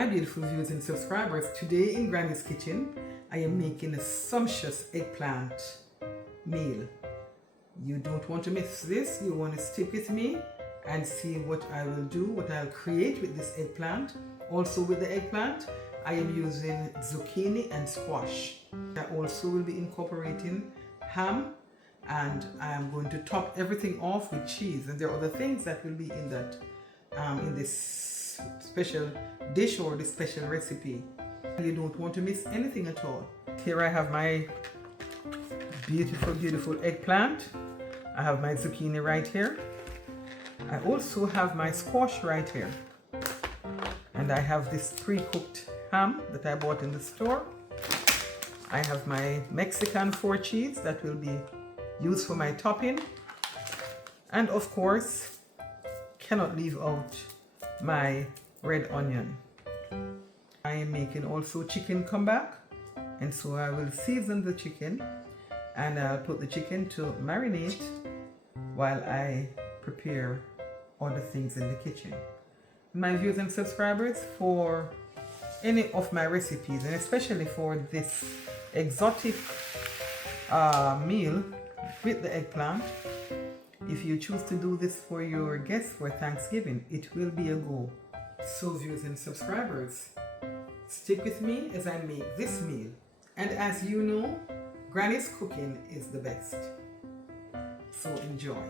My beautiful viewers and subscribers, today in Granny's Kitchen, I am making a sumptuous eggplant meal. You don't want to miss this. You want to stick with me and see what I will do, what I'll create with this eggplant. Also with the eggplant, I am using zucchini and squash. I also will be incorporating ham, and I am going to top everything off with cheese. And there are other things that will be in that, in this special dish or this special recipe. You don't want to miss anything at all. Here I have my beautiful eggplant. I have my zucchini right here. I also have my squash right here. And I have this pre-cooked ham that I bought in the store. I have my Mexican 4 cheese that will be used for my topping. And of course, cannot leave out my red onion. I am making also chicken comeback, and so I will season the chicken and I'll put the chicken to marinate while I prepare other things in the kitchen. My viewers and subscribers, for any of my recipes, and especially for this exotic meal with the eggplant, if you choose to do this for your guests for Thanksgiving, it will be a go. So viewers and subscribers, stick with me as I make this meal. And as you know, Granny's cooking is the best. So enjoy.